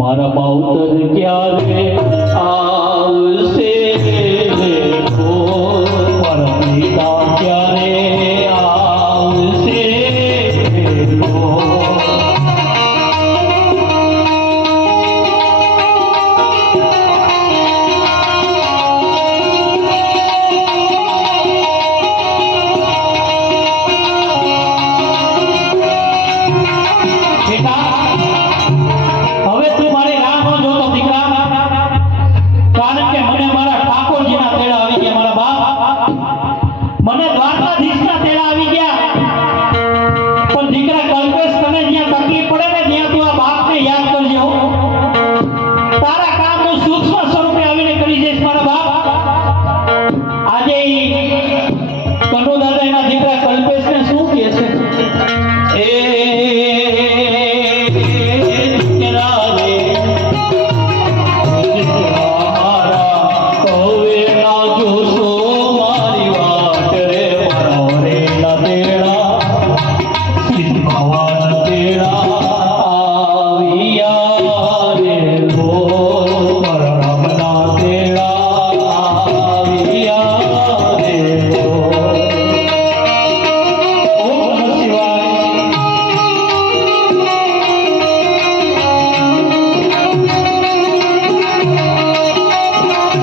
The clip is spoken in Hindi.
हमारा पाउतर क्या है দেব